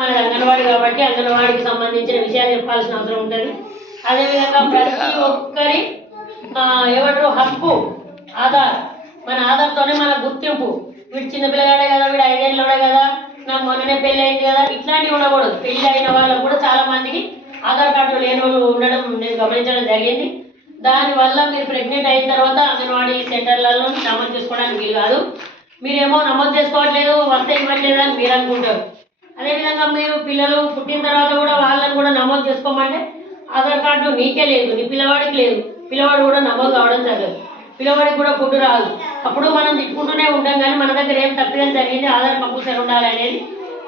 మన అంగన్వాడీ కాబట్టి అంగన్వాడీకి సంబంధించిన విషయాలు చెప్పాల్సిన అవసరం ఉంటుంది. అదేవిధంగా ప్రతి ఒక్కరి ఏమంటారు హక్కు ఆధార్, మన ఆధార్తోనే మన గుర్తింపు. వీడు చిన్న పిల్లగాడే కదా, వీడు 5 ఏళ్ళోడే కదా, నాకు మొన్ననే పెళ్ళి అయింది కదా, ఇట్లాంటివి ఉండకూడదు. పెళ్ళి అయిన వాళ్ళకు కూడా చాలా మందికి ఆధార్ కార్డు లేని వాళ్ళు ఉండడం నేను గమనించడం జరిగింది. దానివల్ల మీరు ప్రెగ్నెంట్ అయిన తర్వాత అంగన్వాడీ సెంటర్లలో నమోదు చేసుకోవడానికి వీలు కాదు. మీరేమో నమోదు చేసుకోవట్లేదు, వస్తే ఇవ్వట్లేదు అని మీరు అనుకుంటారు. అదేవిధంగా మీరు పిల్లలు పుట్టిన తర్వాత కూడా వాళ్ళని కూడా నమోదు చేసుకోమంటే ఆధార్ కార్డు నీకే లేదు, నీ పిల్లవాడికి లేదు, పిల్లవాడు కూడా నమోదు కావడం జరగదు, పిల్లవాడికి కూడా ఫుడ్ రాదు. అప్పుడు మనం తిట్టుకుంటూనే ఉంటాం, కానీ మన దగ్గర ఏం తప్పిదం జరిగింది, ఆధార్ కంపల్సరీ ఉండాలి అనేది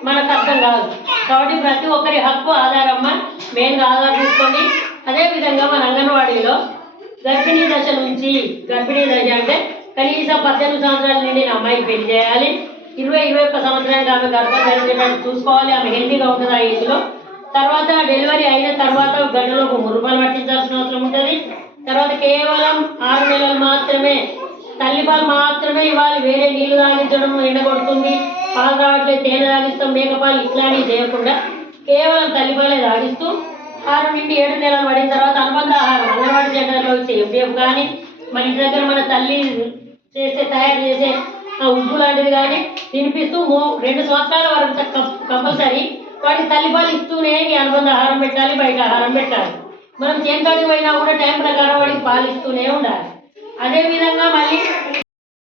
మనకు అర్థం కాదు. కాబట్టి ప్రతి ఒక్కరి హక్కు ఆధార్ అమ్మ, మెయిన్గా ఆధార్ తీసుకోండి. అదేవిధంగా మన అంగన్వాడీలో గర్భిణీ దశ నుంచి, గర్భిణీ దశ అంటే కనీసం 18 సంవత్సరాల నుండి అమ్మాయికి పెళ్లి చేయాలి. 20-21 సంవత్సరానికి ఆమె గర్భం జరిగేటట్టు చూసుకోవాలి. ఆమె హెల్తీగా ఉంటుంది ఆ ఏజ్లో. తర్వాత డెలివరీ అయిన తర్వాత గంటలో 3 రూపాయలు పట్టించాల్సిన అవసరం ఉంటుంది. తర్వాత కేవలం 6 నెలలు మాత్రమే తల్లిపాలు మాత్రమే ఇవ్వాలి. వేరే నీళ్లు తాగించడం ఎండగొడుతుంది, పాలు రావట్లేదు, తేనె తాగిస్తాం, మేకపాలు ఇట్లాంటివి చేయకుండా కేవలం తల్లిపాలే తాగిస్తూ 6 నుండి 7 నెలలు పడిన తర్వాత అనుబంధ ఆహారం అంగన్వాడీ సెంటర్లో ఇచ్చే ఎంపీఎఫ్ కానీ, మన ఇంటి దగ్గర మన తల్లి తయారు చేసే ఉప్పు లాంటిది కానీ తినిపిస్తూ 2 సంవత్సరాల వరకు కంపల్సరీ వాడికి తల్లిపాలు ఇస్తూనే ఈ అనుబంధ ఆహారం పెట్టాలి, బయట ఆహారం పెట్టాలి. మనం చేంకాడికి పోయినా కూడా టైం ప్రకారం వాడికి పాలు ఇస్తూనే ఉండాలి. అదేవిధంగా మళ్ళీ